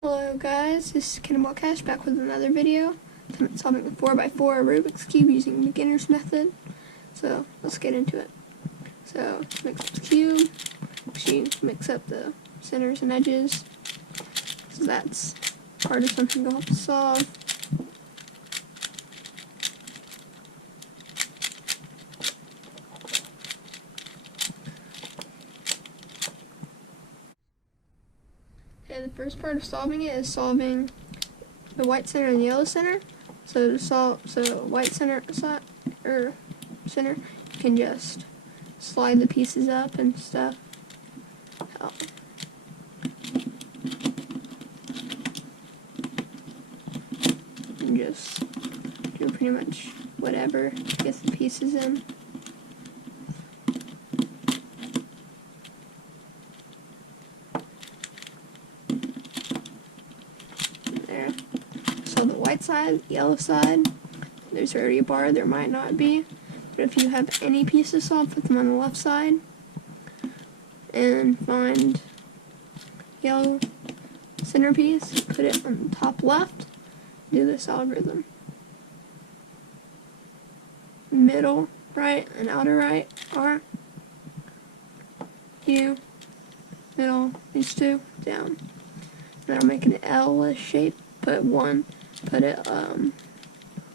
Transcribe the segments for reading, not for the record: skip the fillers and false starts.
Hello guys, this is Cannonball Cash back with another video. I'm solving a 4x4 Rubik's Cube using beginner's method. So let's get into it. So mix up the cube, mix up the centers and edges. So that's part of something you'll have to solve. Okay, the first part of solving it is solving the white center and the yellow center. So to solve, white center center, you can just slide the pieces up and stuff. And just do pretty much whatever to get the pieces in. There. So the white side, yellow side, there's already a bar, there might not be. But if you have any pieces solved, put them on the left side. And find yellow centerpiece, put it on the top left. Do this algorithm. Middle right and outer right are U, middle, these two, down. That'll make an L shape. Put it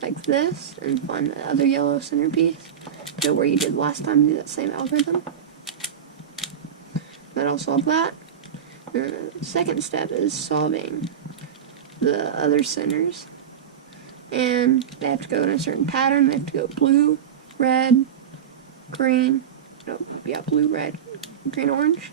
like this, and find the other yellow centerpiece. Put it where you did last time, do that same algorithm. That'll solve that. And the second step is solving the other centers. And they have to go in a certain pattern. They have to go blue, red, green, blue, red, green, orange.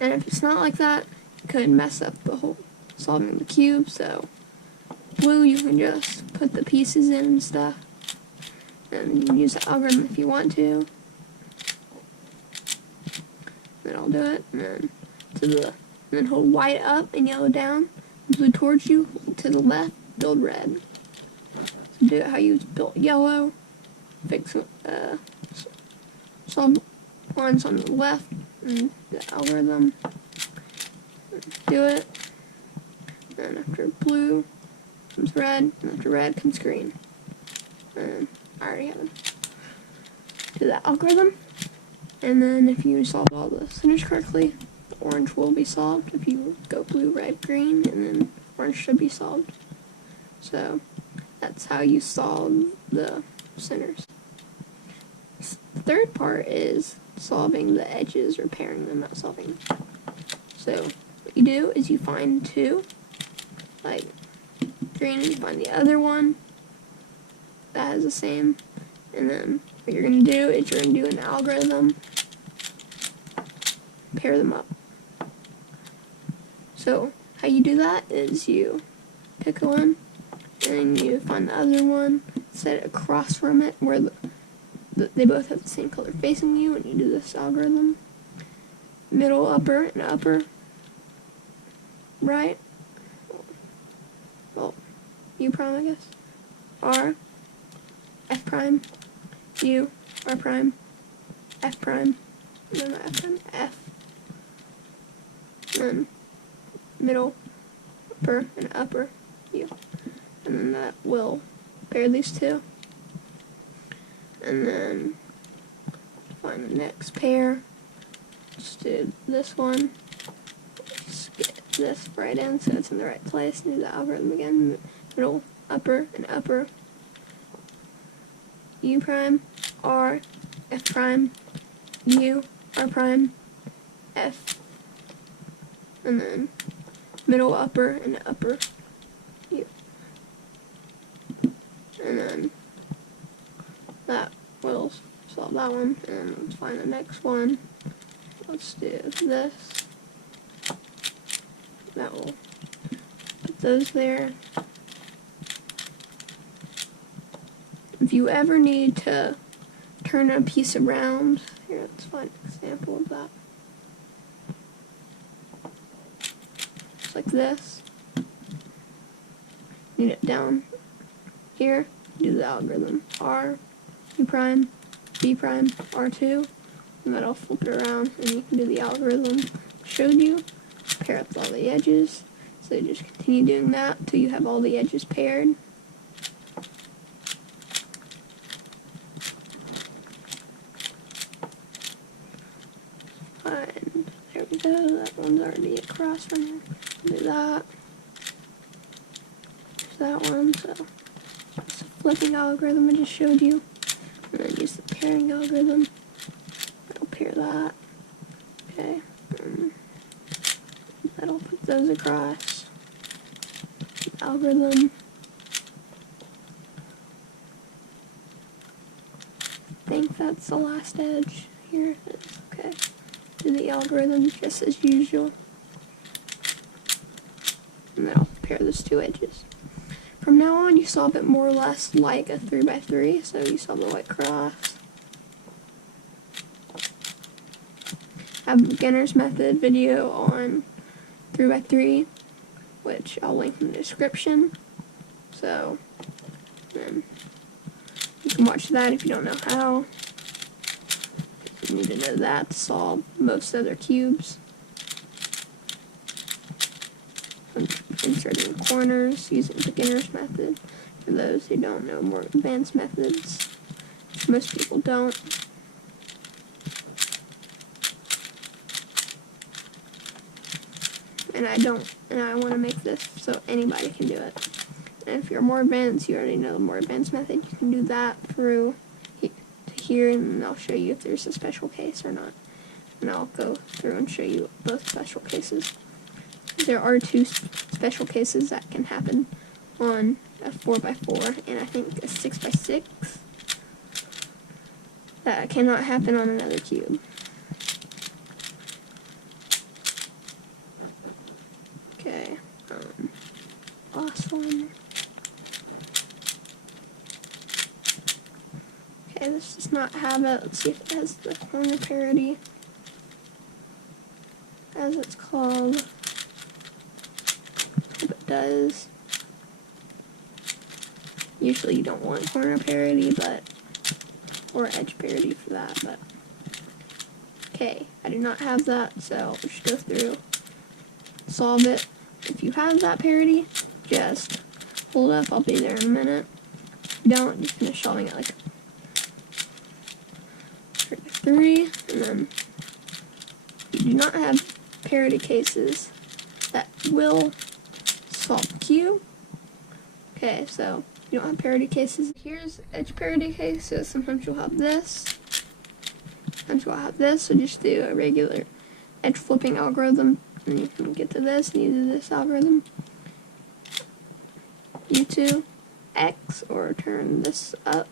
And if it's not like that, it could mess up the whole solving the cube. So blue, you can just put the pieces in and stuff. And you can use the algorithm if you want to. Then I'll do it. And then hold white up and yellow down. Blue towards you, to the left, build red. So do it how you built yellow. Fix solve ones on the left and the algorithm. Do it. And after blue comes red, and after red comes green. And I already have it. Do that algorithm. And then if you solve all the centers correctly, the orange will be solved. If you go blue, red, green, and then orange should be solved. So that's how you solve the centers. The third part is solving the edges, or pairing them, not solving. So what you do is you find two, like green, and you find the other one that has the same, and then what you're going to do is you're going to do an algorithm, pair them up. So how you do that is you pick one, and then you find the other one, set it across from it where they both have the same color facing you, and you do this algorithm. Middle, upper, and upper, right, well, U prime, I guess, R, F prime, U, R prime, F prime, no, not F prime, F, and then middle, upper, and upper, U, and then that will pair these two, and then find the next pair. Just do this one, just get this right in so it's in the right place, do the algorithm again, middle, upper, and upper, U prime, R, F prime, U, R prime, F, and then middle, upper, and upper, U. And then that will solve that one, and let's find the next one. Let's do this. That will put those there. If you ever need to turn a piece around, here, let's find an example of that. Just like this. Need it down here. Do the algorithm. R, U prime, B prime, R2. And that'll flip it around, and you can do the algorithm I showed you. Pair up all the edges. So just continue doing that until you have all the edges paired. And there we go, that one's already across from here. Do that. There's that one, so it's a flipping algorithm I just showed you. And then use the pairing algorithm. I'll pair that. Okay. That'll put those across. Algorithm. I think that's the last edge. Here it is. Okay. Do the algorithm just as usual. And then I'll pair those two edges. From now on, you solve it more or less like a 3x3. So you solve the white cross. I have a beginner's method video on 3x3, which I'll link in the description. So then you can watch that if you don't know how. You need to know that to solve most other cubes. Inserting corners using beginner's method. For those who don't know more advanced methods, which most people don't. And I want to make this so anybody can do it. And if you're more advanced, you already know the more advanced method, you can do that through to here, and I'll show you if there's a special case or not. And I'll go through and show you both special cases. There are two special cases that can happen on a 4x4 and I think a 6x6 that cannot happen on another cube. Okay, last one. Okay, this does not have it. Let's see if it has the corner parity, as it's called. Hope it does. Usually you don't want corner parity, or edge parity for that, but okay, I do not have that, so we should go through, solve it. If you have that parity, just hold up, I'll be there in a minute. If you don't, just finish solving it like 3, and then you do not have parity cases that will solve the cube. Okay, so you don't have parity cases. Here's edge parity cases. Sometimes you'll have this. Sometimes you'll have this, so just do a regular edge flipping algorithm, and you can get to this, and you do this algorithm. U2, X, or turn this up.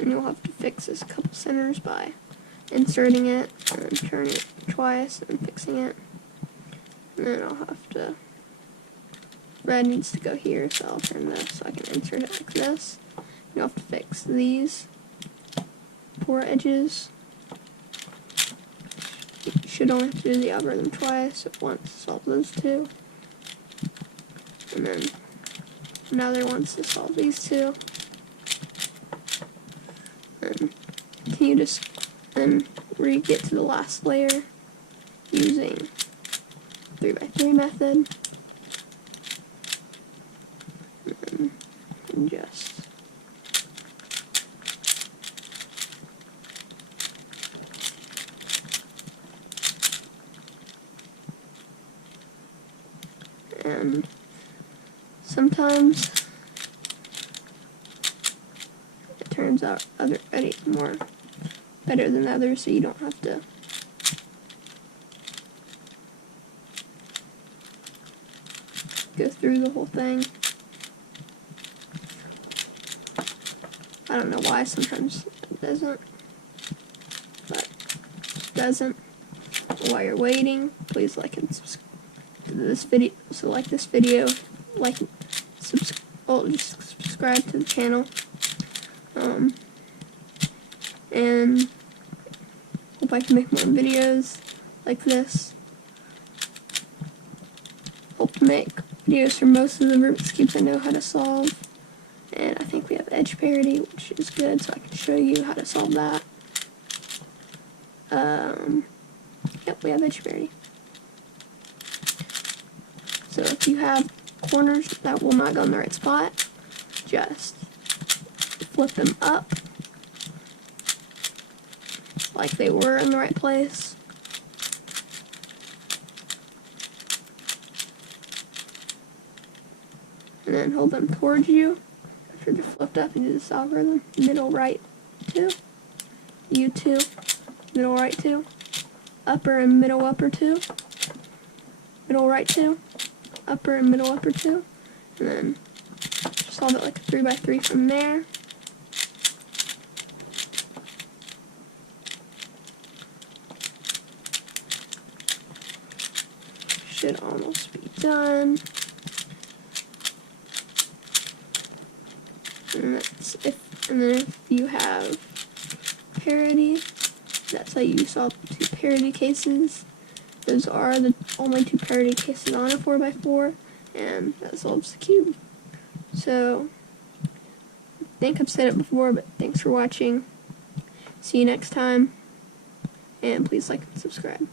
And you'll have to fix this couple centers by inserting it and then turning it twice and fixing it. And then I'll have to, red needs to go here, so I'll turn this so I can insert it like this. You'll have to fix these 4 edges. You should only have to do the algorithm twice, once to solve those 2. And then another once to solve these 2. And continue to then re-get to the last layer using 3x3 method. And just and sometimes it turns out more better than others, so you don't have to go through the whole thing. I don't know why sometimes it doesn't, but it doesn't. While you're waiting, please like and subscribe to this video. So like this video, just subscribe to the channel, and hope I can make more videos like this. Hope to make videos for most of the Rubik's Cubes I know how to solve. And I think we have edge parity, which is good, so I can show you how to solve that. Yep, we have edge parity. So if you have corners that will not go in the right spot, just flip them up like they were in the right place. And then hold them towards you. After they're flipped up, and do this algorithm. Middle right 2, U2, middle right 2, upper and middle upper 2, middle right 2, upper and middle upper 2, and then solve it like a 3x3 from there. Should almost be done. And then if you have parity, that's how you solve 2 parity cases. Those are the only 2 parity cases on a 4x4, and that solves the cube. So, I think I've said it before, but thanks for watching. See you next time, and please like and subscribe.